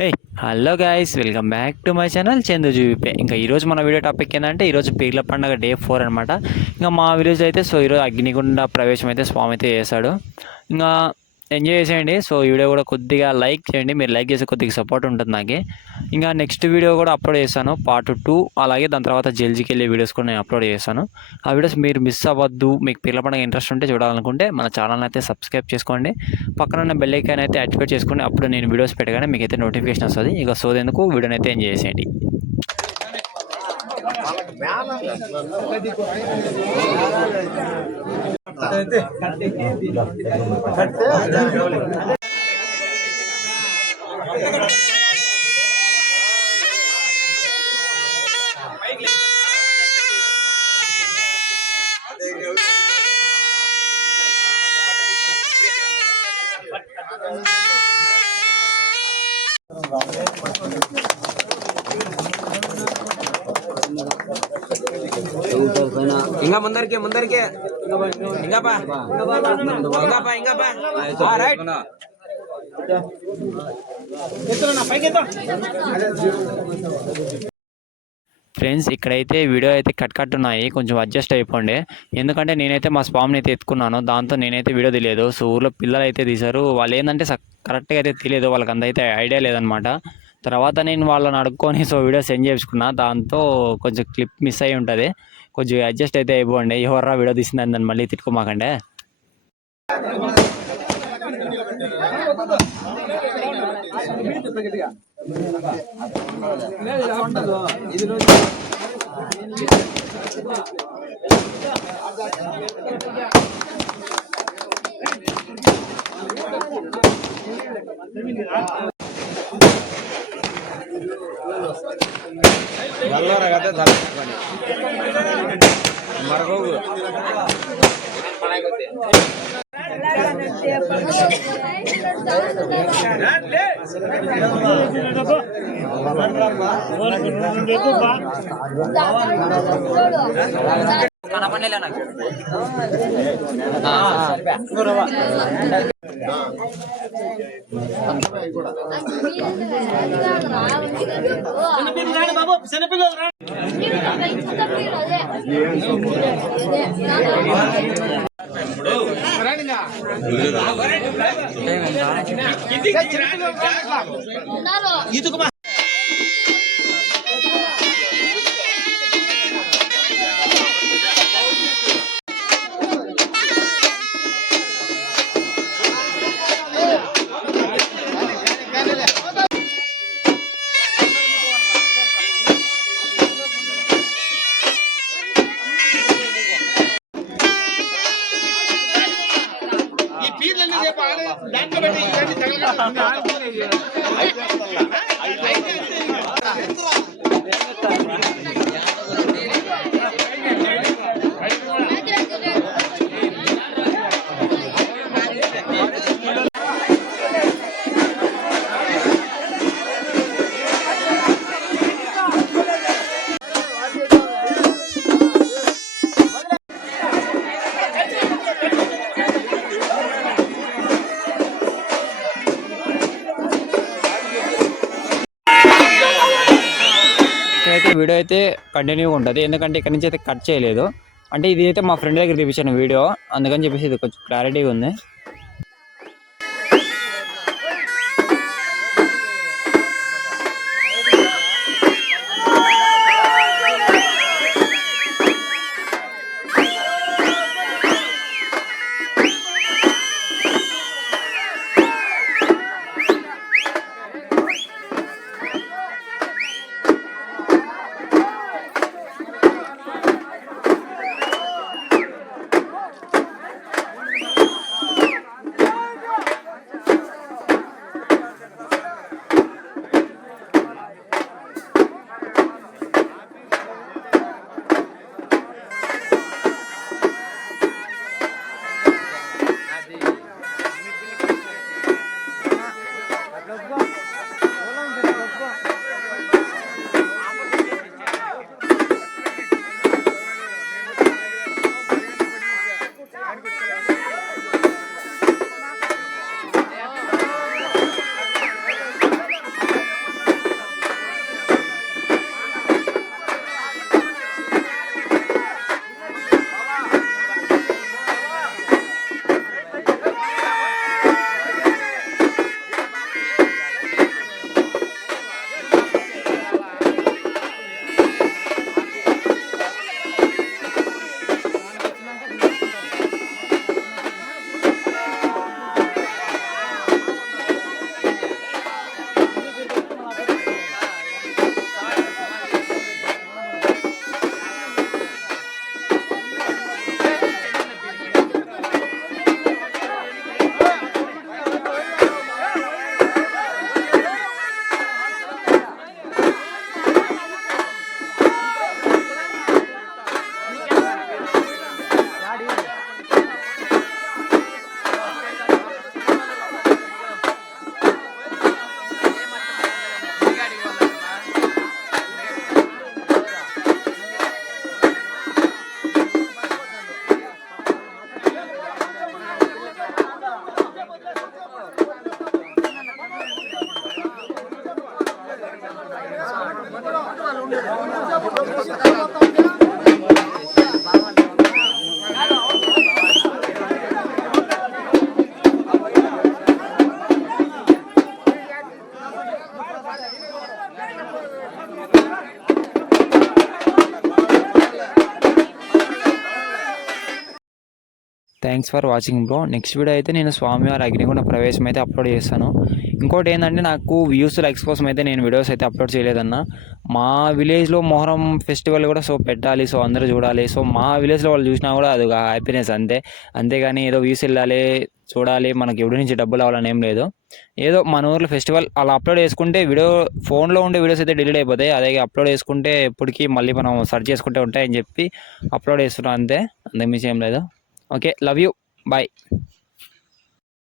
Hey hello guys, welcome back to my channel Chandu జీవిపే. ఇంకా ఈరోజు మన వీడియో టాపిక్ ఏంటంటే ఈరోజు పీర్ల పండుగ డే 4 అనమాట. ఇంకా మా విలేజ్ అయితే ఈరోజు అగ్నిగుండ ప్రవేశం అయితే స్వామి అయితే చేశాడు. ఇంకా ఎంజాయ్ చేసేయండి. ఈ వీడియో కూడా కొద్దిగా లైక్ చేయండి. మీరు లైక్ చేస్తే కొద్దిగా సపోర్ట్ ఉంటుంది నాకు. ఇంకా నెక్స్ట్ వీడియో కూడా అప్లోడ్ చేస్తాను, పార్ట్ 2. అలాగే దాని తర్వాత జల్జీకి వెళ్ళే వీడియోస్ కూడా నేను అప్లోడ్ చేస్తాను. ఆ వీడియోస్ మీరు మిస్ అవ్వద్దు. మీకు పీర్ల పండుగ ఇంట్రెస్ట్ ఉంటే చూడాలనుకుంటే మన ఛానల్ అయితే సబ్స్క్రైబ్ చేసుకోండి. పక్కన ఉన్న బెల్ ఐకాన్ అయితే యాక్టివేట్ చేసుకోండి. అప్పుడు నేను వీడియోస్ పెట్టగానే మీకు అయితే నోటిఫికేషన్ వస్తుంది. ఇక సోదేందుకు వీడియోని అయితే ఎంజాయ్ చేసేయండి. ఇంకా ముందరికి ఇంకా పా రైట్ ఫ్రెండ్స్, ఇక్కడైతే వీడియో అయితే కట్ ఉన్నాయి, కొంచెం అడ్జస్ట్ అయిపోండి. ఎందుకంటే నేనైతే మా స్వామిని అయితే ఎత్తుకున్నాను, దాంతో నేనైతే వీడియో తెలియదు. ఊర్లో పిల్లలు అయితే తీశారు. వాళ్ళు ఏంటంటే కరెక్ట్గా అయితే తెలియదు, వాళ్ళకి అంతైతే ఐడియా లేదనమాట. తర్వాత నేను వాళ్ళని అడుక్కొని వీడియో సెండ్ చేసుకున్నా, దాంతో కొంచెం క్లిప్ మిస్ అయ్యి ఉంటుంది. కొంచెం అడ్జస్ట్ అయితే అయిపోండి. ఎవర్రా వీడియో తీసిందని దాన్ని మళ్ళీ తిట్టుకోమాకండి. అయితే వీడియో అయితే కంటిన్యూగా ఉంటుంది, ఎందుకంటే ఇక్కడ నుంచి అయితే కట్ చేయలేదు. అంటే ఇది అయితే మా ఫ్రెండ్ దగ్గర తీపించాను వీడియో, అందుకని చెప్పేసి ఇది కొంచెం క్లారిటీగా ఉంది. Thanks for watching bro. Next video అయితే నేను స్వామివారి అగ్నిగుండ ప్రవేశం అయితే అప్లోడ్ చేస్తాను. ఇంకోటి ఏంటంటే నాకు వ్యూస్ లైక్స్ కోసం అయితే నేను వీడియోస్ అయితే అప్లోడ్ చేయలేదన్న. మా విలేజ్లో మొహరం ఫెస్టివల్ కూడా పెట్టాలి, అందరూ చూడాలి. మా విలేజ్లో వాళ్ళు చూసినా కూడా అది ఒక హ్యాపీనెస్ అంతే. అంతేగాని ఏదో వ్యూస్ వెళ్ళాలి, చూడాలి, మనకి ఎవరి నుంచి డబ్బులు అవ్వాలని ఏం లేదు. ఏదో మన ఊర్లో ఫెస్టివల్ అలా అప్లోడ్ చేసుకుంటే ఫోన్లో ఉండే వీడియోస్ అయితే డిలీట్ అయిపోతాయి. అదే అప్లోడ్ చేసుకుంటే ఎప్పటికీ మళ్ళీ మనం సెర్చ్ చేసుకుంటే ఉంటాయని చెప్పి అప్లోడ్ చేస్తున్నాం అంతే. అంతకుమించి ఏం లేదు. Okay, love you, bye.